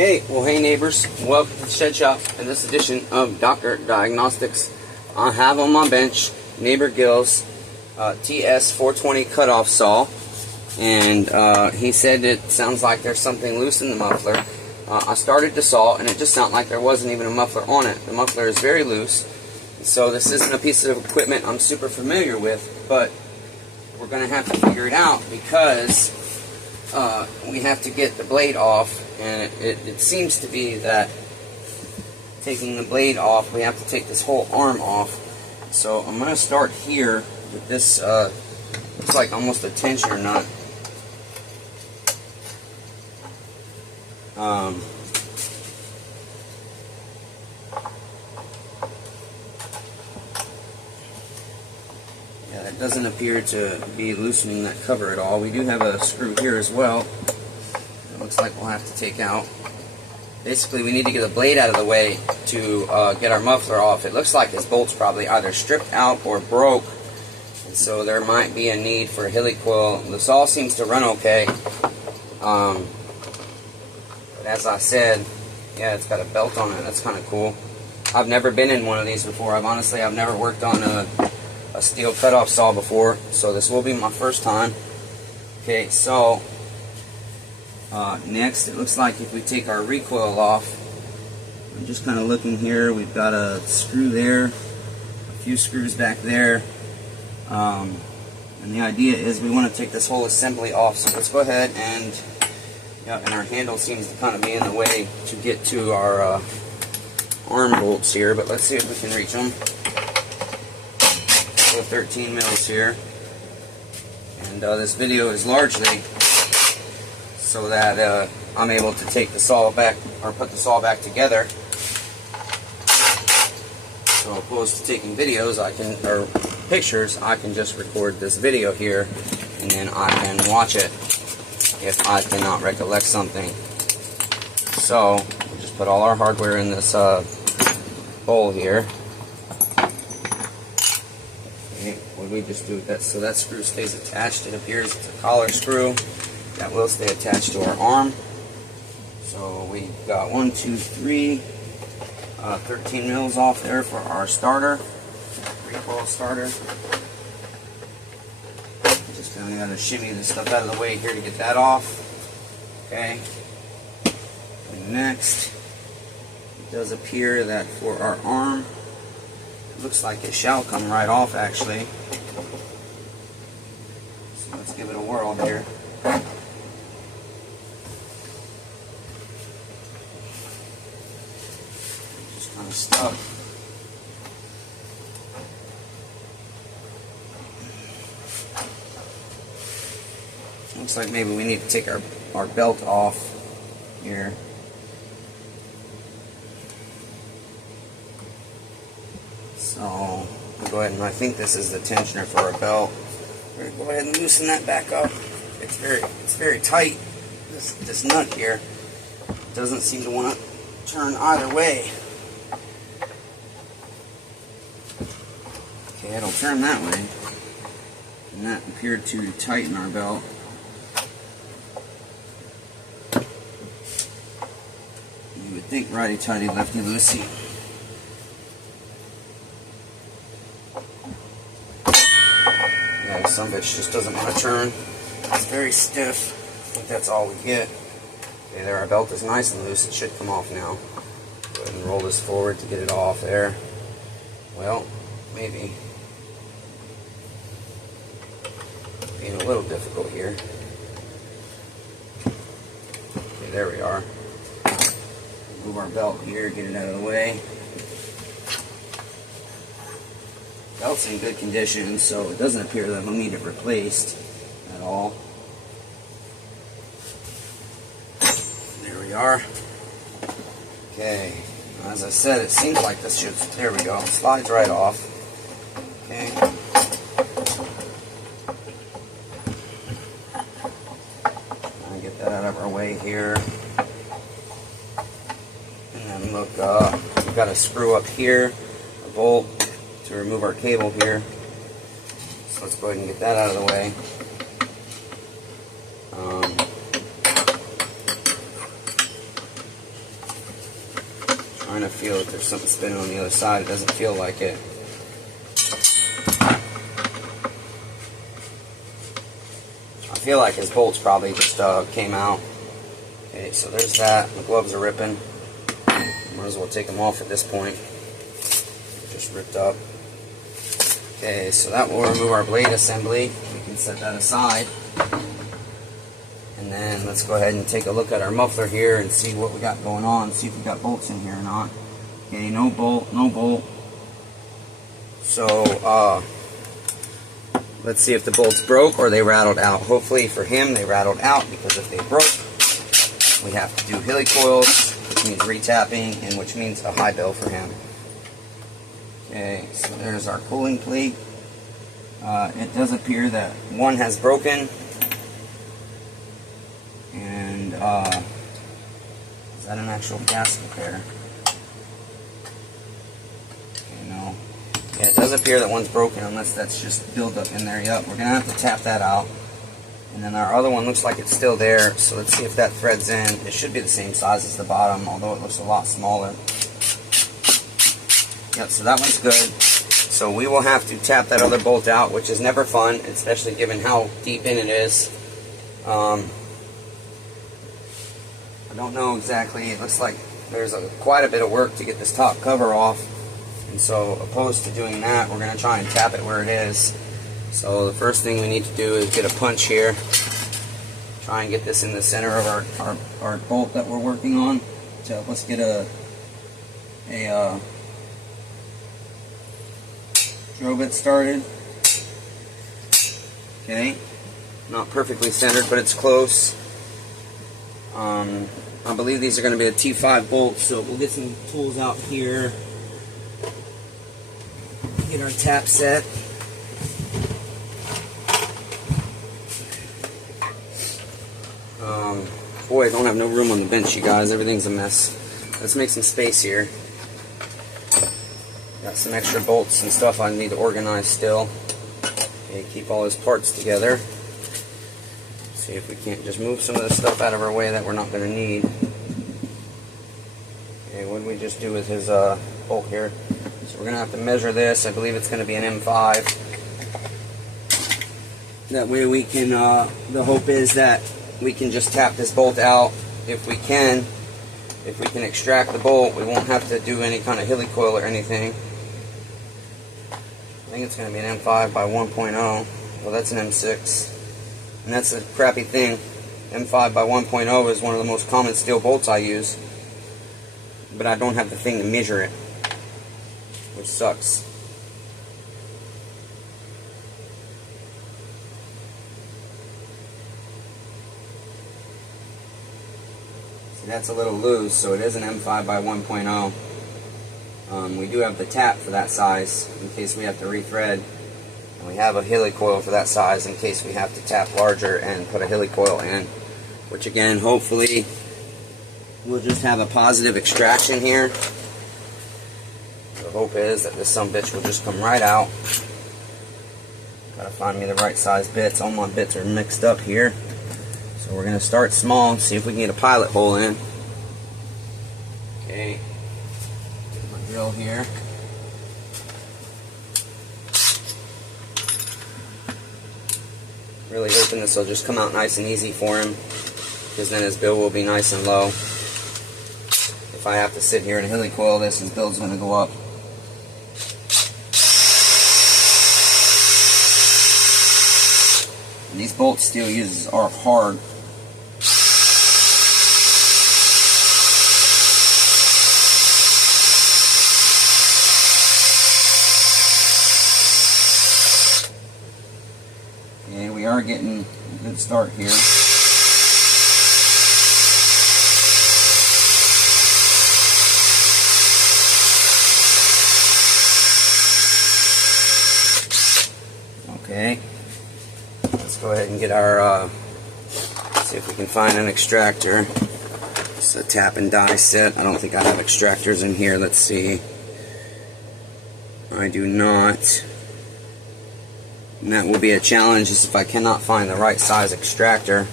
Okay, well hey neighbors, welcome to the Shed Shop. In this edition of Dr. Diagnostics, I have on my bench Neighbor Gill's TS420 cutoff saw, and he said it sounds like there's something loose in the muffler. I started the saw and it just sounded like there wasn't even a muffler on it. The muffler is very loose, so this isn't a piece of equipment I'm super familiar with, but we're going to have to figure it out because we have to get the blade off, and it seems to be that taking the blade off, we have to take this whole arm off. So I'm going to start here with this, looks like almost a tensioner nut. Yeah, it doesn't appear to be loosening that cover at all. We do have a screw here as well. It looks like we'll have to take out. Basically, we need to get the blade out of the way to get our muffler off. It looks like this bolt's probably either stripped out or broke, and so there might be a need for a helicoil. The saw seems to run okay, but as I said, yeah, it's got a belt on it. That's kind of cool. I've never been in one of these before. I've never worked on a steel cutoff saw before, so this will be my first time. Okay, so next, it looks like if we take our recoil off, I'm just kind of looking here, we've got a screw there, a few screws back there, and the idea is we want to take this whole assembly off. So let's go ahead and, yeah, and our handle seems to kind of be in the way to get to our arm bolts here, but let's see if we can reach them. 13 mils here, and this video is largely so that I'm able to take the saw back, or put the saw back together. So opposed to taking videos, or pictures, I can just record this video here, and then I can watch it if I cannot recollect something. So we'll just put all our hardware in this bowl here. What we just do with that, so that screw stays attached. It appears it's a collar screw that will stay attached to our arm. So we've got 1, 2, 3, 13 mils off there for our starter, recoil starter. Just kind of got to shimmy this stuff out of the way here to get that off. Okay. And next, it does appear that for our arm, looks like it shall come right off actually. So let's give it a whirl here. Just kind of stuck. Looks like maybe we need to take our belt off here. So we'll go ahead, and I think this is the tensioner for our belt. We're going to go ahead and loosen that back up. It's very tight. This nut here doesn't seem to want to turn either way. Okay, it'll turn that way, and that appeared to tighten our belt. You would think righty-tighty, lefty-loosey. Some bitch just doesn't want to turn. It's very stiff. I think that's all we get. Okay, there, our belt is nice and loose. It should come off now. Go ahead and roll this forward to get it off there. Well, maybe. Being a little difficult here. Okay, there we are. Move our belt here, get it out of the way. Belt's in good condition, so it doesn't appear that we'll need it replaced at all. There we are. Okay, as I said, it seems like this should, there we go, it slides right off. Okay. I'll get that out of our way here. And then look, we've got a screw up here, a bolt to remove our cable here. So let's go ahead and get that out of the way. trying to feel if there's something spinning on the other side. It doesn't feel like it. I feel like his bolts probably just came out. Okay, so there's that. The gloves are ripping. Might as well take them off at this point. Just ripped up. Okay, so that will remove our blade assembly. We can set that aside. And then let's go ahead and take a look at our muffler here and see what we got going on. See if we got bolts in here or not. Okay, no bolt, no bolt. So, let's see if the bolts broke or they rattled out. Hopefully for him they rattled out, because if they broke, we have to do helicoils, which means retapping, and which means a high bill for him. Okay, so there's our cooling plate. It does appear that one has broken. And, is that an actual gasket there? Okay, no. Yeah, it does appear that one's broken, unless that's just buildup in there. Yep, we're going to have to tap that out. And then our other one looks like it's still there, so let's see if that threads in. It should be the same size as the bottom, although it looks a lot smaller. Yep, so that one's good. So we will have to tap that other bolt out, which is never fun, especially given how deep in it is. I don't know exactly. It looks like there's quite a bit of work to get this top cover off. And so, opposed to doing that, we're going to try and tap it where it is. So the first thing we need to do is get a punch here. Try and get this in the center of our bolt that we're working on. To help us get a drill bit started. Okay, not perfectly centered, but it's close. I believe these are going to be a T5 bolt, so we'll get some tools out here. Get our tap set. Boy, I don't have no room on the bench, you guys. Everything's a mess. Let's make some space here. Got some extra bolts and stuff I need to organize still. Okay, keep all his parts together. See if we can't just move some of the stuff out of our way that we're not going to need. Okay, what did we just do with his bolt here? So we're going to have to measure this. I believe it's going to be an M5. That way we can, the hope is that we can just tap this bolt out if we can. If we can extract the bolt, we won't have to do any kind of helicoil or anything. I think it's going to be an M5 by 1.0. Well, that's an M6. And that's a crappy thing. M5 by 1.0 is one of the most common steel bolts I use. But I don't have the thing to measure it, which sucks. See, that's a little loose, so it is an M5 by 1.0. We do have the tap for that size in case we have to rethread. And we have a helicoil for that size in case we have to tap larger and put a helicoil in. Which again, hopefully, we'll just have a positive extraction here. The hope is that this sumbitch will just come right out. Gotta find me the right size bits. All my bits are mixed up here. So we're gonna start small and see if we can get a pilot hole in. Okay. Get my drill here. Really hoping this will just come out nice and easy for him, because then his bill will be nice and low. If I have to sit here and helicoil this, his bill's going to go up. And these bolt steel uses are hard. Okay, we are getting a good start here. Okay, let's go ahead and get our, see if we can find an extractor. It's a tap and die set. I don't think I have extractors in here. Let's see. I do not. And that will be a challenge is if I cannot find the right size extractor.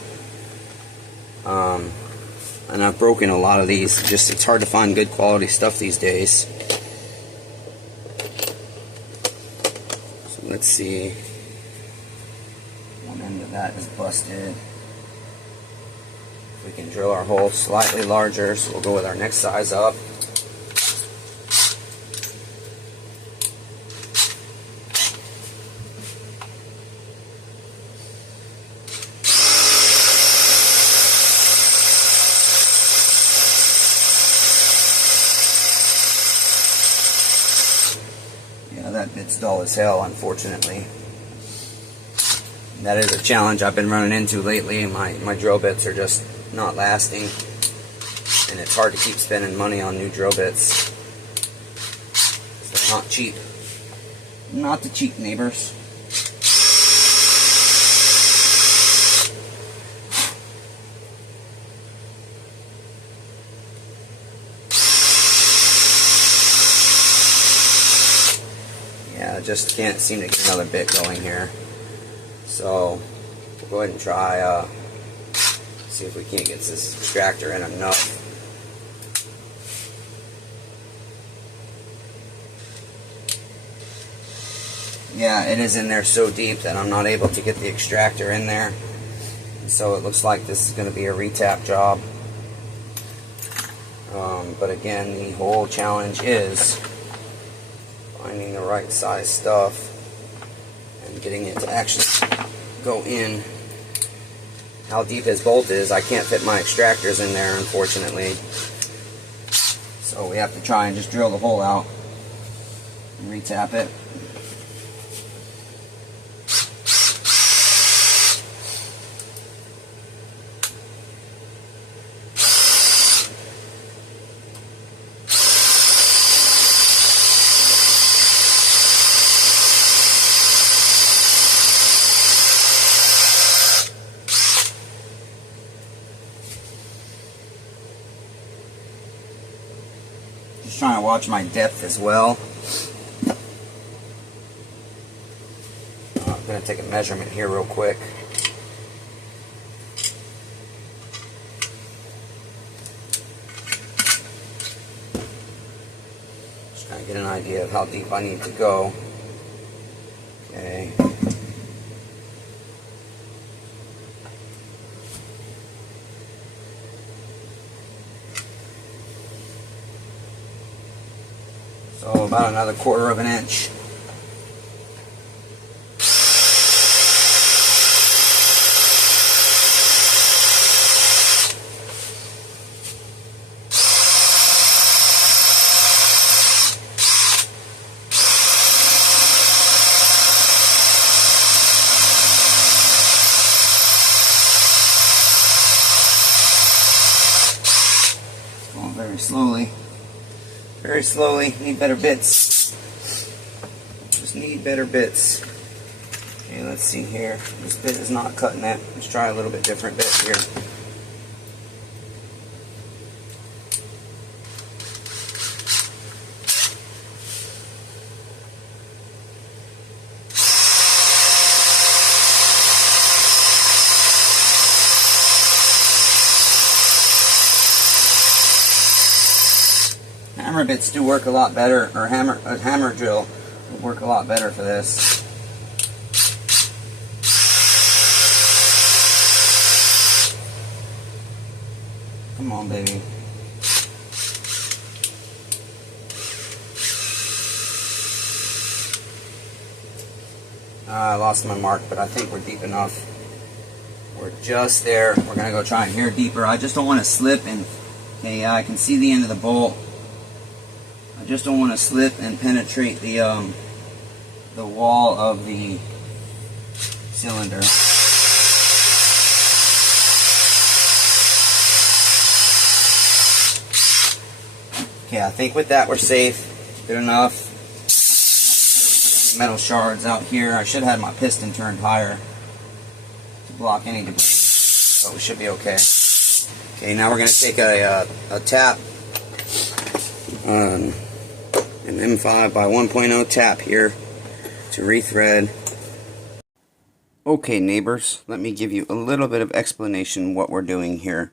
and I've broken a lot of these. Just it's hard to find good quality stuff these days. So let's see. One end of that is busted. We can drill our hole slightly larger, so we'll go with our next size up. Yeah, that bit's dull as hell, unfortunately. That is a challenge I've been running into lately. My drill bits are just not lasting, and it's hard to keep spending money on new drill bits. They're not cheap. Not the cheap, neighbors. Yeah, I just can't seem to get another bit going here. So we'll go ahead and try see if we can't get this extractor in enough. Yeah, it is in there so deep that I'm not able to get the extractor in there. And so it looks like this is going to be a retap job. But again, the whole challenge is finding the right size stuff and getting it to actually go in. How deep his bolt is, I can't fit my extractors in there, unfortunately. So we have to try and just drill the hole out and retap it. Just trying to watch my depth as well. I'm going to take a measurement here real quick. Just trying to get an idea of how deep I need to go. Okay. So about another 1/4 of an inch. Going very slowly. Very slowly. Need better bits. Just need better bits. Okay, let's see here. This bit is not cutting that. Let's try a little bit different bit here. Hammer bits do work a lot better, or a hammer drill would work a lot better for this. Come on, baby. I lost my mark, but I think we're deep enough. We're just there. We're going to go try and hair deeper. I just don't want to slip and, okay, I can see the end of the bolt. I just don't want to slip and penetrate the wall of the cylinder. Okay, I think with that we're safe. Good enough. Metal shards out here. I should have had my piston turned higher to block any debris, but we should be okay. Okay, now we're going to take a tap, an M5 by 1.0 tap here to rethread. Okay, neighbors, let me give you a little bit of explanation what we're doing here.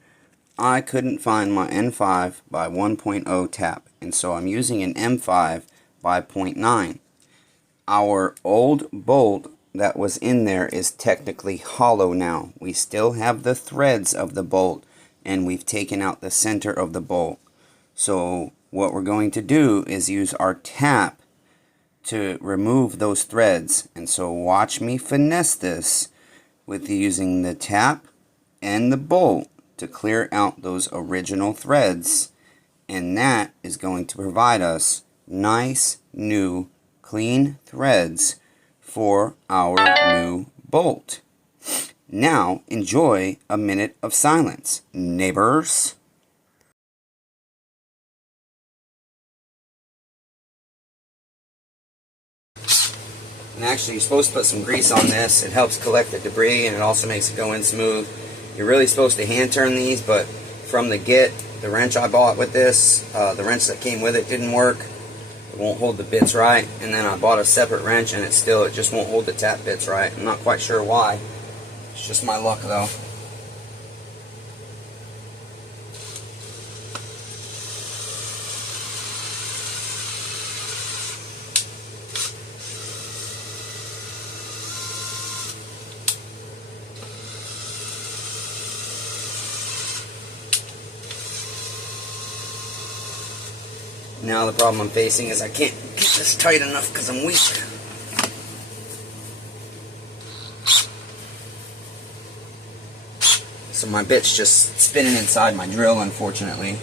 I couldn't find my N5 by 1.0 tap, and so I'm using an M5 by 0.9. Our old bolt that was in there is technically hollow now. We still have the threads of the bolt, and we've taken out the center of the bolt. So what we're going to do is use our tap to remove those threads. And so watch me finesse this with using the tap and the bolt to clear out those original threads, and that is going to provide us nice new clean threads for our new bolt. Now enjoy a minute of silence, neighbors. And actually, you're supposed to put some grease on this. It helps collect the debris, and it also makes it go in smooth. You're really supposed to hand turn these, but from the wrench I bought with this, the wrench that came with it didn't work. It won't hold the bits right. And then I bought a separate wrench, and it just won't hold the tap bits right. I'm not quite sure why. It's just my luck, though. Now the problem I'm facing is I can't get this tight enough because I'm weak. So my bit's just spinning inside my drill, unfortunately.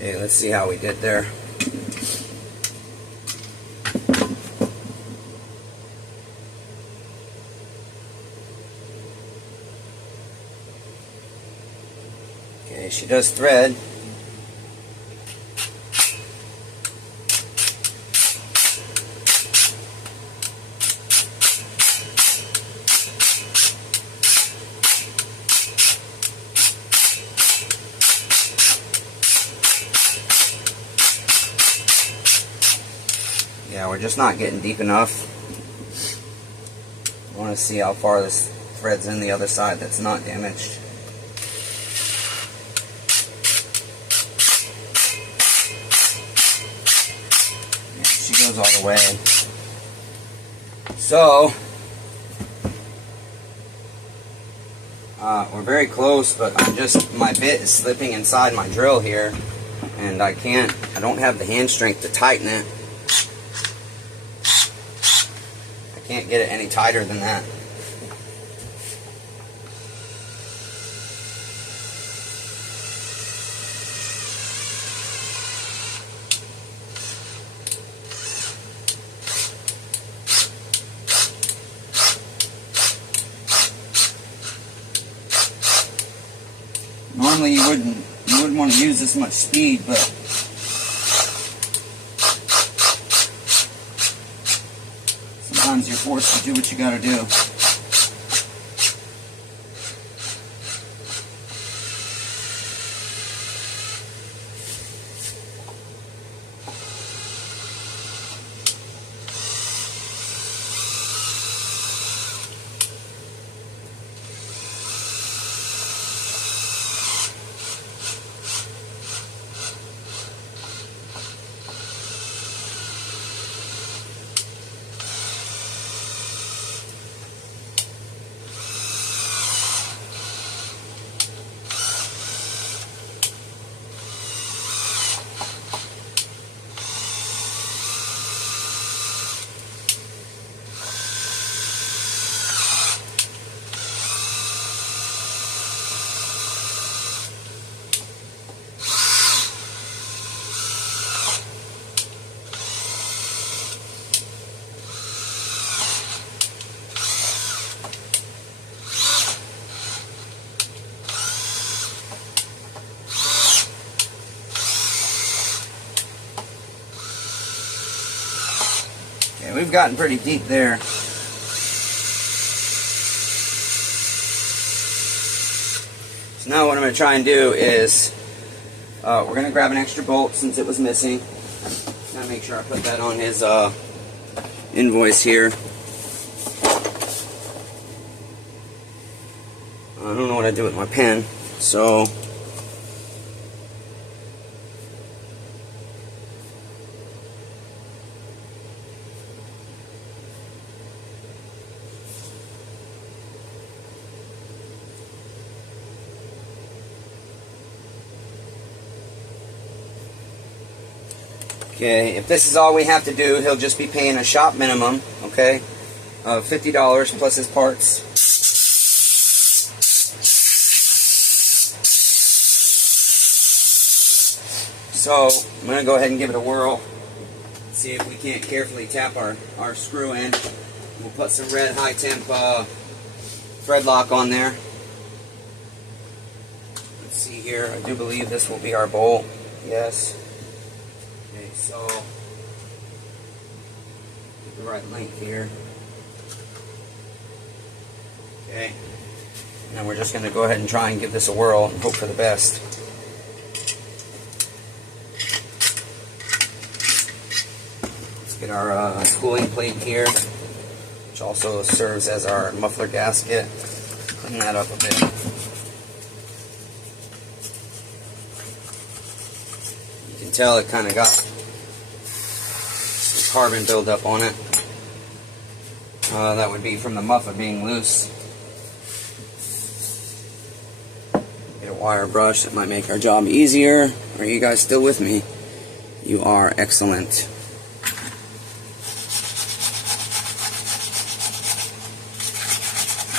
Okay, let's see how we did there. Okay, she does thread. Yeah, we're just not getting deep enough. I want to see how far this thread's in the other side that's not damaged. Yeah, she goes all the way. So, we're very close, but my bit is slipping inside my drill here, and I don't have the hand strength to tighten it. Can't get it any tighter than that. Normally you wouldn't want to use this much speed, but sometimes you're forced to do what you gotta do. we've gotten pretty deep there. So now what I'm going to try and do is we're going to grab an extra bolt since it was missing. Gotta make sure I put that on his invoice here. I don't know what I do with my pen, so okay, if this is all we have to do, he'll just be paying a shop minimum, okay, of $50 plus his parts. So I'm going to go ahead and give it a whirl, see if we can't carefully tap our screw in. We'll put some red high temp thread lock on there. Let's see here, I do believe this will be our bolt, yes. Okay, so get the right length here. Okay, and then we're just going to go ahead and try and give this a whirl and hope for the best. Get our cooling plate here, which also serves as our muffler gasket. Clean that up a bit. You can tell it kind of got some carbon buildup on it. That would be from the muffler being loose. Get a wire brush, that might make our job easier. Are you guys still with me? You are excellent.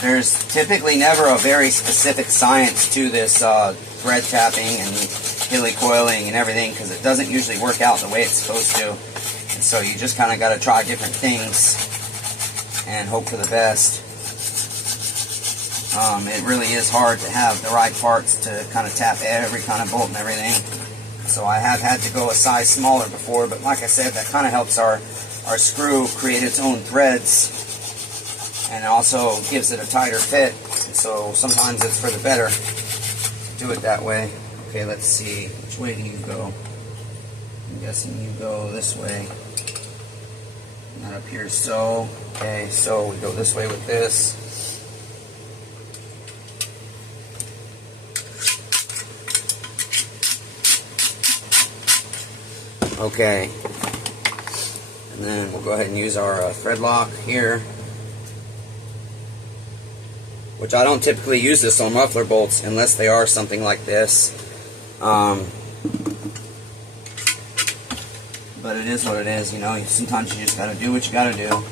There's typically never a very specific science to this thread tapping and helicoiling and everything, because it doesn't usually work out the way it's supposed to. And so you just kind of got to try different things and hope for the best. It really is hard to have the right parts to kind of tap every kind of bolt and everything. So I have had to go a size smaller before, but like I said, that kind of helps our screw create its own threads. And also gives it a tighter fit, and so sometimes it's for the better to do it that way. Okay, let's see, which way do you go? I'm guessing you go this way. And that appears so. Okay, so we go this way with this. Okay, and then we'll go ahead and use our thread lock here. Which I don't typically use this on muffler bolts unless they are something like this. But it is what it is, you know. Sometimes you just gotta do what you gotta do.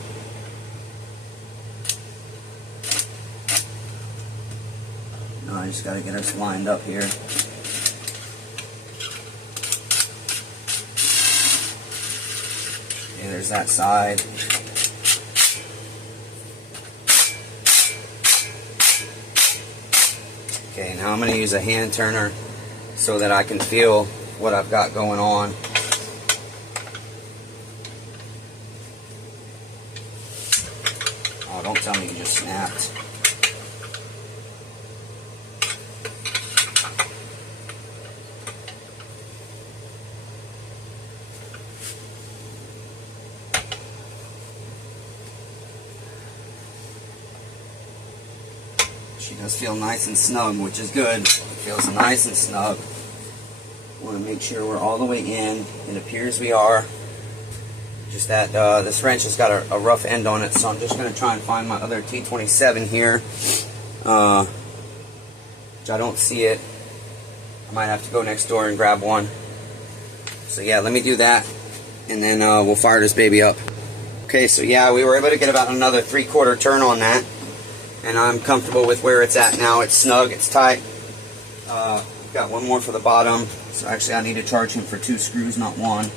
No, I just gotta get us lined up here. Okay, there's that side. Okay, now I'm going to use a hand turner so that I can feel what I've got going on. Oh, don't tell me you just snapped. She does feel nice and snug, which is good. It feels nice and snug. Want to make sure we're all the way in. It appears we are. Just that this wrench has got a rough end on it, so I'm just going to try and find my other T27 here. Which I don't see it. I might have to go next door and grab one. So yeah, let me do that, and then we'll fire this baby up. Okay, so yeah, we were able to get about another 3/4 turn on that. And I'm comfortable with where it's at now. It's snug, it's tight. Got one more for the bottom. So actually I need to charge him for 2 screws, not 1.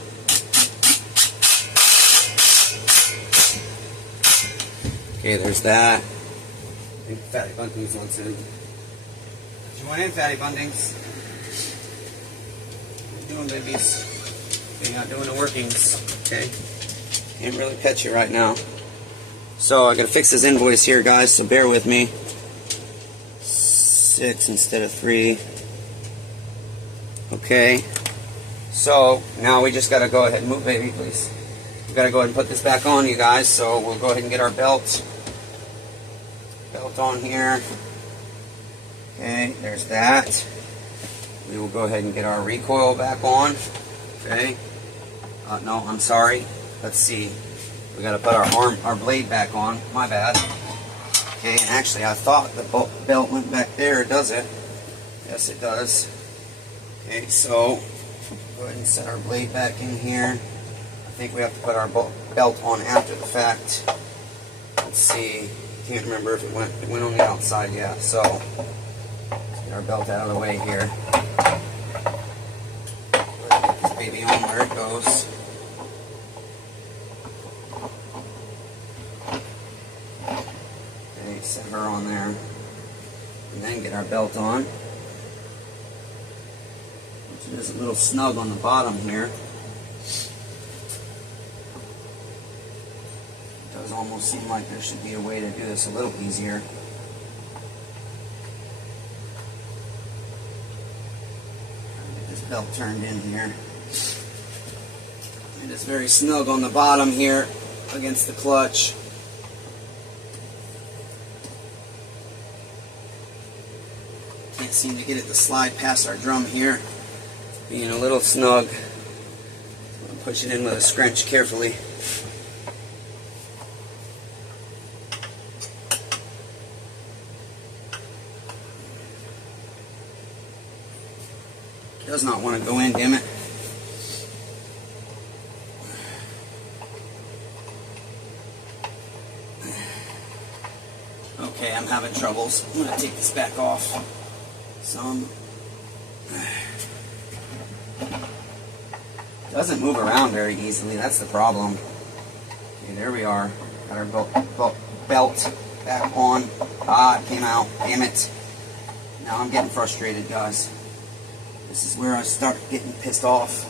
Okay, there's that. I think Fatty Bunting's wants in. What you want in, Fatty Buntings? What you doing, babies? You're not doing the workings, okay? Can't really catch you right now. So I gotta fix this invoice here, guys, so bear with me. 6 instead of 3. Okay. So now we just gotta go ahead and move, baby, please. We gotta go ahead and put this back on, you guys. So we'll go ahead and get our belt on here. Okay, there's that. We will go ahead and get our recoil back on. Okay. No, I'm sorry. Let's see. We got to put our blade back on. My bad. Okay, and actually I thought the belt went back there. Does it? Yes, it does. Okay, so go ahead and set our blade back in here. I think we have to put our belt on after the fact. Let's see. Can't remember if it went on the outside. Yeah. So let's get our belt out of the way here. Get this baby on where it goes. Set her on there, and then get our belt on, which is a little snug on the bottom here. It does almost seem like there should be a way to do this a little easier. Get this belt turned in here. It is very snug on the bottom here against the clutch. Can't seem to get it to slide past our drum here. It's being a little snug. So I'm going to push it in with a scrunch carefully. Does not want to go in, damn it. Okay, I'm having troubles. I'm going to take this back off. Doesn't move around very easily. That's the problem. Okay, there we are. Got our belt back on. Ah, it came out. Damn it. Now I'm getting frustrated, guys. This is where I start getting pissed off.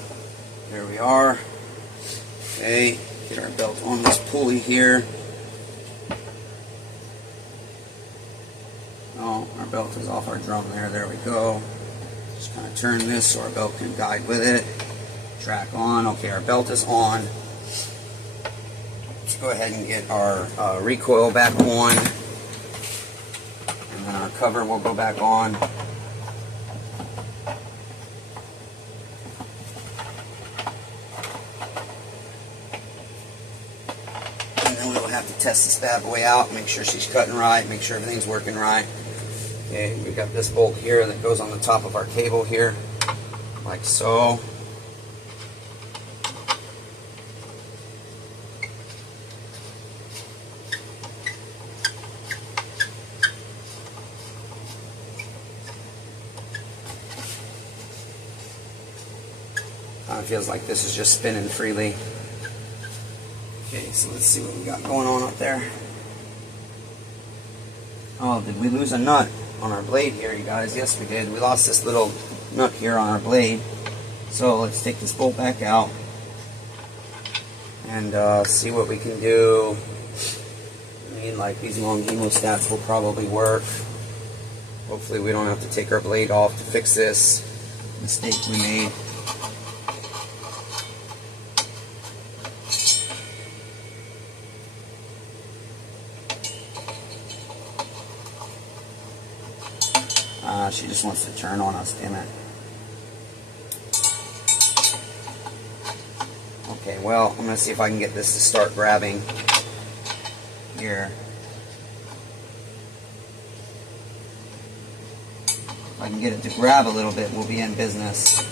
There we are. Okay, get our belt on this pulley here. Oh, our belt is off our drum there. There we go. Just kind of turn this so our belt can guide with it. Track on. Okay, our belt is on. Let's go ahead and get our recoil back on. And then our cover will go back on. And then we will have to test this bad boy out, make sure she's cutting right, make sure everything's working right. Okay, we've got this bolt here that goes on the top of our cable here, like so. Kind of feels like this is just spinning freely. Okay, so let's see what we got going on up there. Oh, did we lose a nut on our blade here, you guys? Yes, we did. We lost this little nut here on our blade. So let's take this bolt back out and see what we can do. I mean, like, these long hemostats will probably work. Hopefully we don't have to take our blade off to fix this mistake we made. She just wants to turn on us, damn it. Okay, well, I'm going to see if I can get this to start grabbing here. If I can get it to grab a little bit, we'll be in business.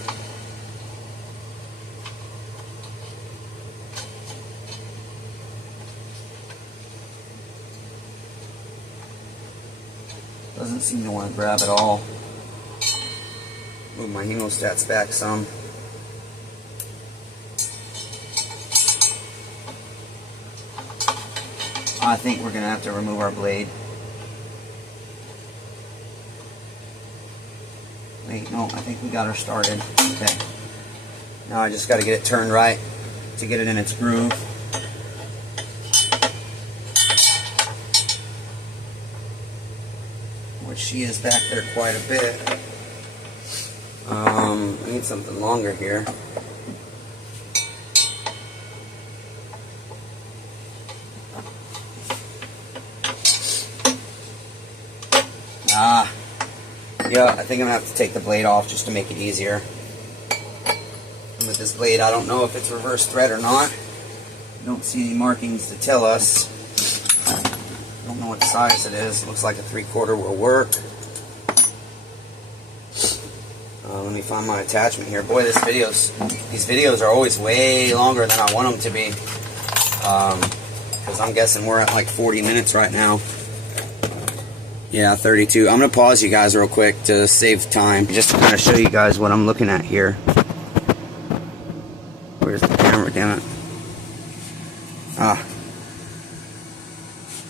Doesn't seem to want to grab at all. Move my hemostats back some. I think we're going to have to remove our blade. Wait, no, I think we got her started. Okay. Now I just got to get it turned right to get it in its groove. but she is back there quite a bit. I need something longer here. Yeah, I think I'm going to have to take the blade off just to make it easier. And with this blade, I don't know if it's reverse thread or not. I don't see any markings to tell us. I don't know what size it is. Looks like a 3/4 will work. Let me find my attachment here. Boy, these videos are always way longer than I want them to be. Because I'm guessing we're at like 40 minutes right now. Yeah, 32. I'm going to pause you guys real quick to save time, just to kind of show you guys what I'm looking at here. Where's the camera, damn it?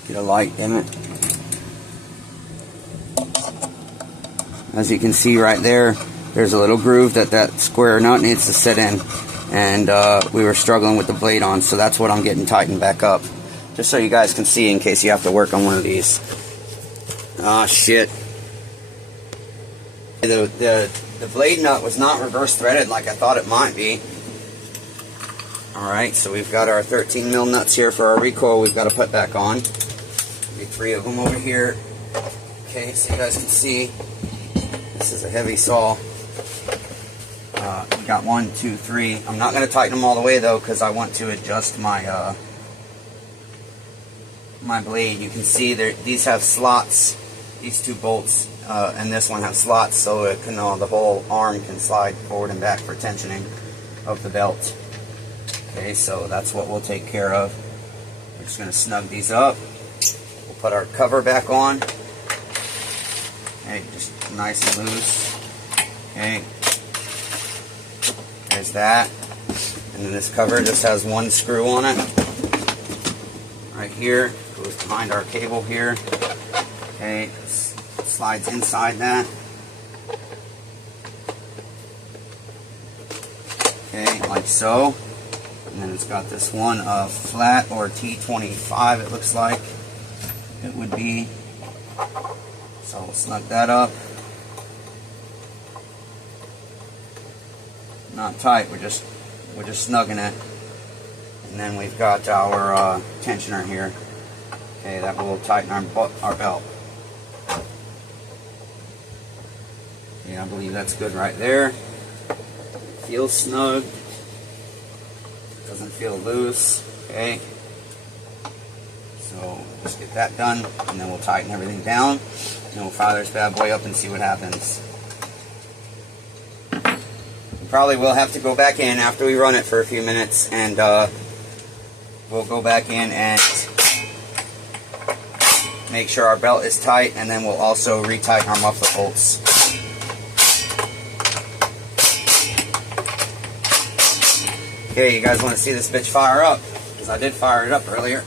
Get a light, damn it. As you can see right there, there's a little groove that square nut needs to sit in. And we were struggling with the blade on, so that's what I'm getting tightened back up. Just so you guys can see in case you have to work on one of these. Ah, shit. The blade nut was not reverse threaded like I thought it might be. Alright, so we've got our 13 mil nuts here for our recoil we've got to put back on. Be 3 of them over here. Okay, so you guys can see, this is a heavy saw. We got 1, 2, 3. I'm not going to tighten them all the way though, because I want to adjust my my blade. You can see these have slots. These 2 bolts and this one have slots, so it can the whole arm can slide forward and back for tensioning of the belt. Okay, so that's what we'll take care of. We're just going to snug these up. We'll put our cover back on. Okay, just nice and loose. Okay, there's that. And then this cover just has 1 screw on it. Right here, goes behind our cable here. Okay, slides inside that. Okay, like so. And then it's got this one flat, or T25 it looks like it would be. So we'll snug that up. Not tight, we're just snugging it. And then we've got our tensioner here. Okay, that will tighten our belt. Yeah, I believe that's good right there. Feels snug. Doesn't feel loose. Okay. So let's get that done, and then we'll tighten everything down. And we'll fire this bad boy up and see what happens. We probably will have to go back in after we run it for a few minutes, and we'll go back in and make sure our belt is tight, and then we'll also retighten our muffler bolts. Okay, you guys want to see this bitch fire up? Because I did fire it up earlier.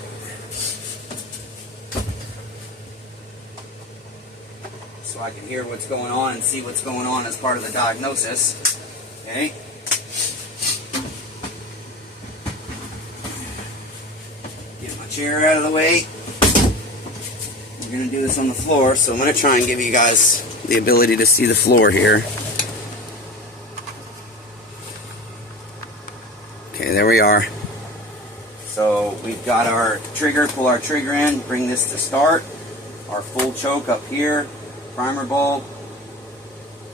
So I can hear what's going on and see what's going on as part of the diagnosis. Okay. Get my chair out of the way. We're going to do this on the floor, so I'm going to try and give you guys the ability to see the floor here. Okay, there we are. So we've got our trigger, pull our trigger in, bring this to start. Our full choke up here, primer bulb.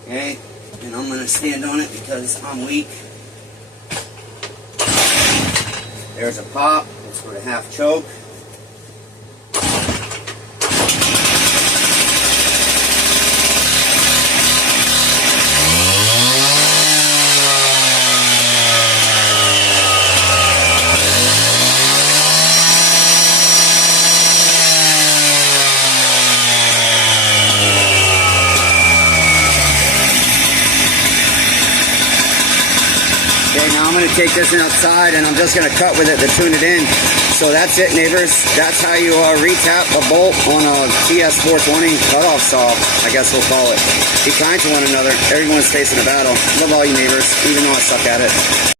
Okay, and I'm going to stand on it because I'm weak. There's a pop, let's go to half choke. Now I'm going to take this one outside and I'm just going to cut with it to tune it in. So that's it, neighbors. That's how you retap a bolt on a TS420 cutoff saw, I guess we'll call it. Be kind to one another. Everyone's facing a battle. Love all you neighbors, even though I suck at it.